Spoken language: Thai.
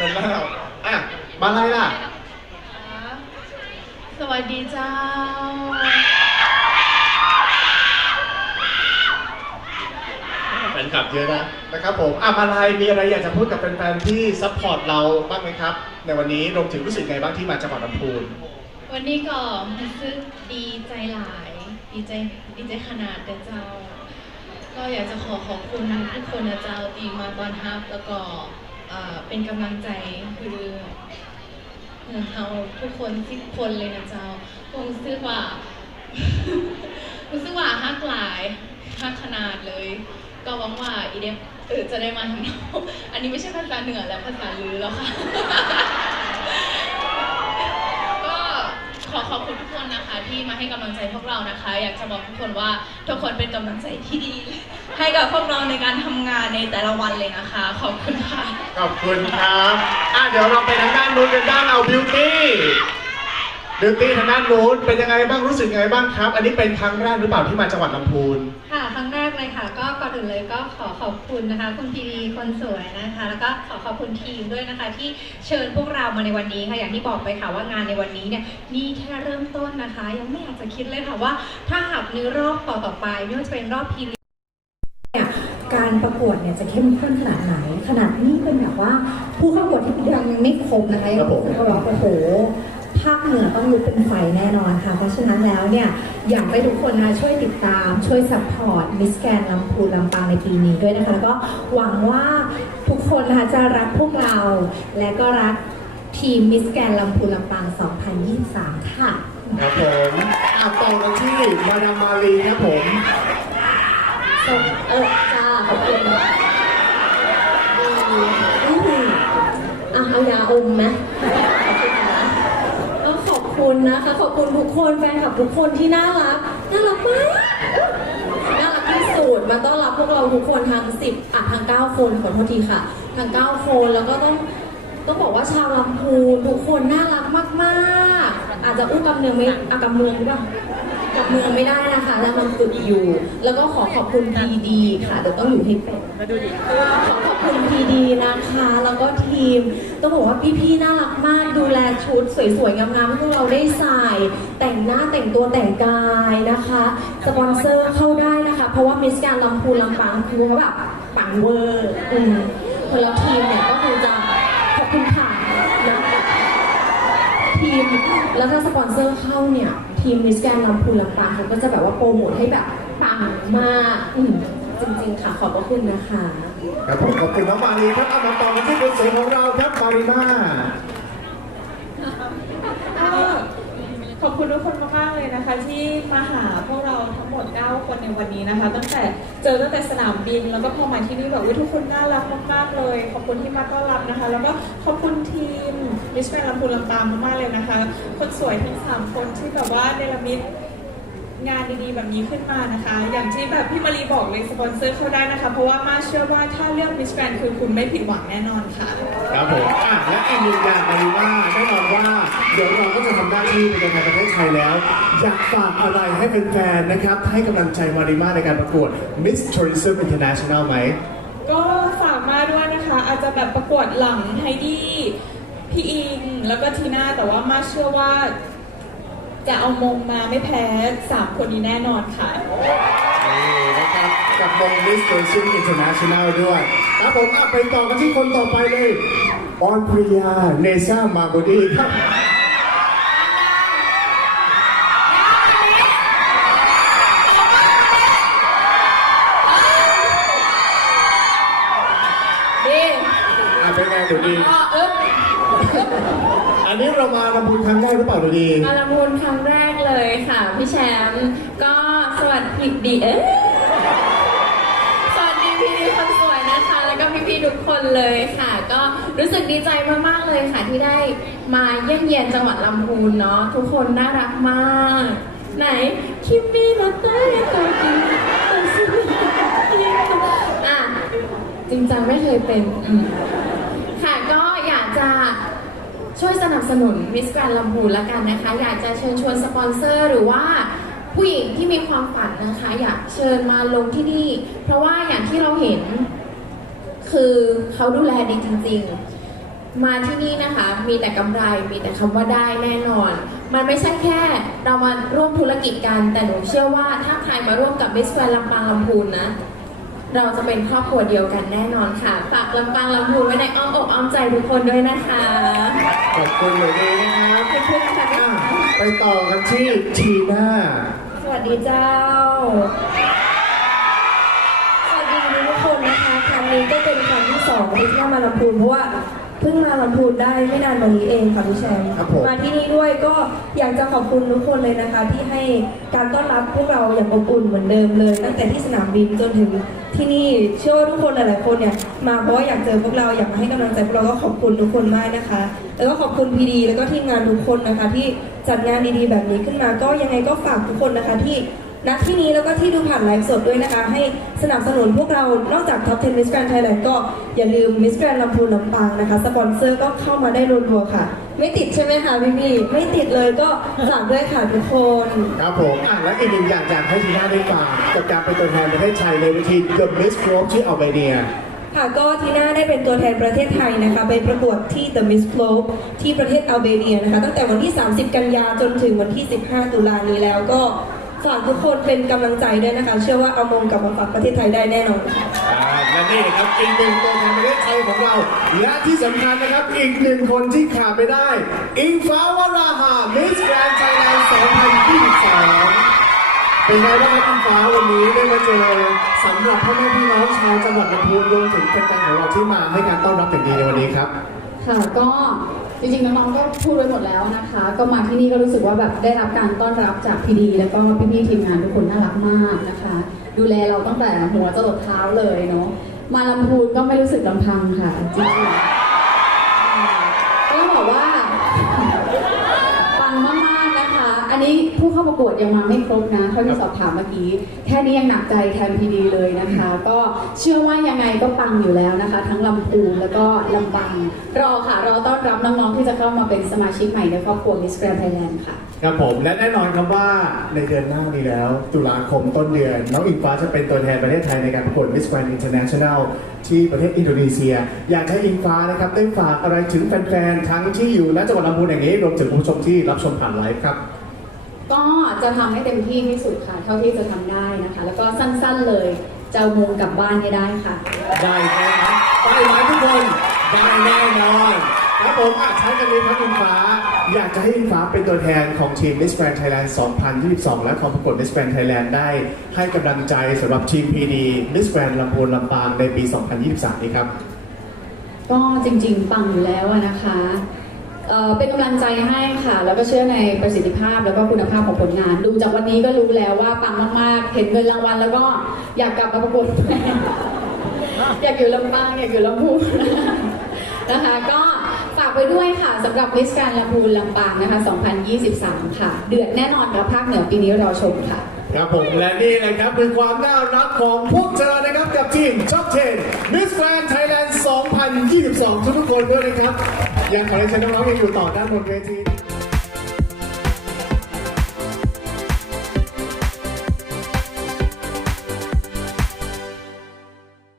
เป็นแล้วอะมาอะไรล่ะ สวัสดีเจ้า แฟนคลับเยอะนะนะครับผมอะมาลายมีอะไรอยากจะพูดกับแฟนๆที่ซัพพอร์ตเราบ้างไหมครับ ในวันนี้รวมถึงรู้สึกไงบ้างที่มาจังหวัดลำพูน วันนี้ก็รู้สึกดีใจหลาย ดีใจดีใจขนาดเด้อเจ้า ก็อยากจะขอขอบคุณทุกคนนะเจ้าตีมาตอนฮับแล้วก็ เป็นกำลังใจคือเราทุกคนทุกคนเลยนะเจ้าคงรู้สึกว่ารู้สึกว่าฮักหลายฮักขนาดเลย ก็หวังว่าอีเดฟจะได้มาทางเราอันนี้ไม่ใช่ภาษาเหนือแล้วภาษาลือแล้วค่ะ ที่มาให้กำลังใจพวกเรานะคะ อยากจะบอกทุกคนว่าทุกคนเป็นกำลังใจที่ดี ให้กับพวกเราในการทำงานในแต่ละวันเลยนะคะ ขอบคุณค่ะ ขอบคุณครับอะเดี๋ยวเราไปทางด้านนู้นกันบ้างเอาบิวตี้ บิวตี้ทางด้านนู้นเป็นยังไงบ้างรู้สึกยังไงบ้างครับ อันนี้เป็นครั้งแรกหรือเปล่าที่มาจังหวัดลำพูน ค่ะครั้งแรกเลยค่ะ ก็ก่อนอื่นเลยก็ขอขอบคุณนะคะ คุณพีดีคนสวยนะคะ แล้วก็ขอขอบคุณทีมด้วยนะคะ ที่เชิญพวกเรามาในวันนี้ค่ะอย่างที่บอกไปค่ะว่างานในวันนี้เนี่ยนี่แค่เริ่มต้นนะคะ ยังไม่อยากจะคิดเลยค่ะว่า ถ้าหากในรอบต่อต่อๆไปไม่ว่าจะเป็นรอบพีเนี่ยการประกวดเนี่ยจะเข้มข้นขนาดไหน ขนาดนี้เป็นแบบว่า ผู้เข้าประกวดที่ยังไม่ครบนะคะครับผมก็บอกโอ้โห ภาคเหนือต้องลุกเป็นไฟแน่นอนค่ะ เพราะฉะนั้นแล้วเนี่ย อยากให้ทุกคนนะช่วยติดตามช่วยซัพพอร์ตมิสแกนลำพูนลำปางในปีนี้ด้วยนะคะ แล้วก็หวังว่าทุกคนนะคะจะรักพวกเรา และก็รักทีมมิสแกนลำพูนลำปาง 2023 ค่ะ ครับผมอะต่อกันที่มาดามมารีครับผมส่งเออจ้าขอบคุณอืมอืมอะเอายาอมไหมขอบคุณนะก็ขอบคุณ นะคะ ขอบคุณทุกคนแฟนคลับทุกคนที่น่ารัก น่ารักมากน่ารักที่สุดมาต้อนรับพวกเราทุกคนทั้งสิบอะทั้งเก้าคนขอโทษทีค่ะ ทั้งเก้าคนแล้วก็ต้องต้องบอกว่าชาวลำพูนทุกคนน่ารักมาก ๆ อาจจะอู้กำเนืองไม่อากำเมืองหรือเปล่า กับเมืองไม่ได้นะคะแล้วมันฝึกอยู่ แล้วก็ขอขอบคุณพีดีค่ะเดี๋ยวต้องอยู่ให้เป็นขอขอบคุณพีดีนะคะ แล้วก็ทีม ต้องบอกว่าพี่ๆน่ารักมากดูแลชุดสวยๆงามๆให้พวกเราได้ใส่ แต่งหน้าแต่งตัวแต่งกายนะคะสปอนเซอร์เข้าได้นะคะ เพราะว่ามิสการลำพูนลำปางคือเขาแบบปังเวอร์อืมแล้วทีมเนี่ยก็คงจะขอบคุณค่ะนะทีมแล้วถ้าสปอนเซอร์เข้าเนี่ย ทีมมิสแกนลำพูนลำปางเขาก็จะแบบว่าโปรโมทให้แบบปังมากอืมจริงๆค่ะขอบพระคุณนะคะ ครับผมขอบคุณน้องมารีครับเอามาต่อกันที่คนสวยของเราครับมารีมาก็ขอบคุณทุกคนมากๆเลยนะคะ ที่มาหาพวกเราทั้งหมด 9 คนในวันนี้นะคะ ตั้งแต่เจอตั้งแต่สนามบิน แล้วก็พอมาที่นี่แบบวิทุกคนน่ารักมากๆเลย ขอบคุณที่มาต้อนรับนะคะ แล้วก็ขอบคุณทีม มิสแกรนลำพูนลำปางมากๆเลยนะคะ คนสวยทั้ง 3 คนที่แบบว่าเนรมิตงานดีๆแบบนี้ขึ้นมานะคะ อย่างที่แบบพี่มารีบอกเลยสปอนเซอร์เข้าได้นะคะ เพราะว่ามาเชื่อว่าถ้าเลือกมิสแกรนคือคุณไม่ผิดหวังแน่นอนค่ะ ครับผมอะและอีกหนึ่งอย่างมารีมาแน่นอนว่า เดี๋ยวเราก็จะทำหน้าที่เป็นตัวแทนประเทศไทยแล้ว อยากฝากอะไรให้แฟนๆนะครับ ให้กำลังใจมารีมาในการประกวด Miss Tourism International ไหม ก็ฝากมาด้วยนะคะ อาจจะแบบประกวดหลังไฮดี้ พี่อิงแล้วก็ทีน่าแต่ว่ามาเชื่อว่า จะเอามงมาไม่แพ้สามคนนี้แน่นอนค่ะ นี่นะครับกับวง Miss Tourism International ด้วยครับผมอะไปต่อกันที่คนต่อไปเลยออนพริยาเนซ่ามาบูดีครับดีอะเป็นไงดูดีก็เอ๊บอั นี้เรามาลำพูนครั้งแรกหรือเปล่าดูดี มาละมูลครั้งแรกเลยค่ะพี่แชมป์ก็สวัสดีดีเอ๊ะสวัสดีพี่ดีคนสวยนะคะ แล้วก็พี่ๆทุกคนเลยค่ะ ก็รู้สึกดีใจมากๆเลยค่ะที่ได้มาเยี่ยมเยียนจังหวัดลำพูนเนาะทุกคนน่ารักมาก ไหนคิมมี่มาเต้ตัวจริงอะจริงจังไม่เคยเป็นอืมค่ะก็อยากจะ ช่วยสนั บสนุนมิสแกรนลำพูนละกันนะคะ อยากจะเชิญชวนสปอนเซอร์ หรือว่าผู้หญิงที่มีความฝันนะคะ อยากเชิญมาลงที่นี่ เพราะว่าอย่างที่เราเห็น คือเขาดูแลดีจริง ๆ มาที่นี่นะคะ มีแต่กำไรมีแต่คำว่าได้แน่นอน มันไม่ใช่แค่เรามาร่วมธุรกิจกันแต่หนูเชื่อว่าถ้าใครมาร่วมกับมิสแกรนลำปางลำพูนนะ เราจะเป็นครอบครัวเดียวกันแน่นอนค่ะ ฝากลำปางลำพูนไว้ในอ้อมอกอ้อมใจทุกคนด้วยนะคะขอบคุณเลยนะครับขอบคุณค่ะไปต่อกันที่ทีน่า สวัสดีเจ้า สวัสดีทุกคนนะคะครั้งนี้ก็เป็นครั้งที่สองที่เข้ามาลำพูนเพราะว่าเพิ่งมาลำพูนได้ไม่นานมานี้เองค่ะพี่แชมป์ครับผม มาที่นี่ด้วยก็อยากจะขอบคุณทุกคนเลยนะคะ ที่ให้การต้อนรับพวกเราอย่างอบอุ่นเหมือนเดิมเลย ตั้งแต่ที่สนามบินจนถึง ที่นี่เชื่อว่าทุกคนหลาย ๆ คนเนี่ยมาเพราะว่าอยากเจอพวกเราอยากมาให้กำลังใจพวกเราก็ขอบคุณทุกคนมากนะคะ แล้วก็ขอบคุณพีดีแล้วก็ทีมงานทุกคนนะคะ ที่จัดงานดีๆ แบบนี้ขึ้นมา ก็ยังไงก็ฝากทุกคนนะคะที่ณที่นี้แล้วก็ที่ดูผ่านไลฟ์สดด้วยนะคะ ให้สนับสนุนพวกเรานอกจาก Top 10 Miss Grand Thailand ก็อย่าลืม Miss Grand ลำพูนลำปางนะคะ สปอนเซอร์ก็เข้ามาได้รัวๆค่ะ ไม่ติดใช่ไหมคะพี่พี่ไม่ติดเลยก็ฝากด้วยค่ะทุกคน ครับผมอะและอีกหนึ่งอย่างอยากให้ทีน่าได้ฝากกับการเป็นตัวแทนประเทศไทยในเวที The Miss Globe ที่อัลเบเนียค่ะก็ทีน่าได้เป็นตัวแทนประเทศไทยนะคะ ไปประกวดที่ The Miss Globe ที่ประเทศอัลเบเนียนะคะ ตั้งแต่วันที่ 30 กันยาจนถึงวันที่ 15 ตุลานี้แล้วก็ฝากทุกคนเป็นกำลังใจด้วยนะคะ เชื่อว่าเอามงกลับมาฝากประเทศไทยได้แน่นอนค่ะ อ่าและนี่ครับอีกหนึ่งตัวแทน ของเรา และที่สำคัญนะครับ อีกหนึ่งคนที่ขาดไม่ได้ อิงฟ้าวราหา Miss Grand Thailand 2022เป็นไงบ้างครับอิงฟ้าวันนี้ได้มาเจอสำหรับพ่อแม่พี่น้องชาวจังหวัดลำพูนรวมถึงแฟนๆของเราที่มาให้การต้อนรับอย่างดีในวันนี้ครับ ค่ะก็จริงๆน้องๆก็พูดไว้หมดแล้วนะคะ ก็มาที่นี่ก็รู้สึกว่าแบบได้รับการต้อนรับจากพีดี แล้วก็พี่ๆทีมงานทุกคนน่ารักมากนะคะ ดูแลเราตั้งแต่หัวจรดเท้าเลยเนาะ มาลำพูนก็ไม่รู้สึกลำพังค่ะจริงๆก็ต้องบอกว่า ปังมากๆ นี้ผู้เข้าประกวดยังมาไม่ครบนะเท่าที่สอบถามเมื่อกี้ แค่นี้ยังหนักใจแทนพีดีเลยนะคะ ก็เชื่อว่ายังไงก็ปังอยู่แล้วนะคะ ทั้งลำพูนแล้วก็ลำบังรอค่ะ รอต้อนรับน้องๆที่จะเข้ามาเป็นสมาชิกใหม่ในครอบครัว Miss Grand Thailand ค่ะ ครับผมและแน่นอนครับว่าในเดือนหน้านี้แล้ว ตุลาคมต้นเดือน น้องอิงฟ้าจะเป็นตัวแทนประเทศไทยในการประกวด Miss Grand International ที่ประเทศอินโดนีเซีย อยากให้อิงฟ้านะครับได้ฝากอะไรถึงแฟนๆทั้งที่อยู่ณจังหวัดลำพูนอย่างนี้รวมถึงผู้ชมที่รับชมผ่านไลฟ์ครับ ก็จะทำให้เต็มที่ที่สุดค่ะ เท่าที่จะทำได้นะคะ แล้วก็สั้นๆเลยจะเอามงกลับบ้านให้ได้ค่ะ ได้แน่นอนได้ไหมทุกคนได้แน่นอนครับผมอะใช้กันเลยครับอิงฟ้า อยากจะให้อิงฟ้าเป็นตัวแทนของทีม Miss Grand Thailand 2022 และของประกวด Miss Grand Thailand ได้ให้กำลังใจสำหรับทีม PD Miss Grand ลำพูนลำปางในปี 2023 นี้ครับ ก็จริงๆปังอยู่แล้วอะนะคะ เอ่อเป็นกำลังใจให้ค่ะ แล้วก็เชื่อในประสิทธิภาพแล้วก็คุณภาพของผลงาน ดูจากวันนี้ก็รู้แล้วว่าปังมากๆ เห็นเงินรางวัลแล้วก็อยากกลับมาประกวด อยากอยู่ลำปางอยากอยู่ลำพูนนะคะก็ฝากไว้ด้วยค่ะสำหรับมิสการลำพูนลำปางนะคะ 2023 ค่ะ เดือดแน่นอนกับภาคเหนือปีนี้เรอชมค่ะ ครับผมและนี่นะครับคือความน่ารักของพวกเธอนะครับกับทีม Top 10 Miss Grand Thailand 2022 ทุกๆคนด้วยนะครับ ยังขอให้เชิญน้องๆยังอยู่ต่อด้านบนเวที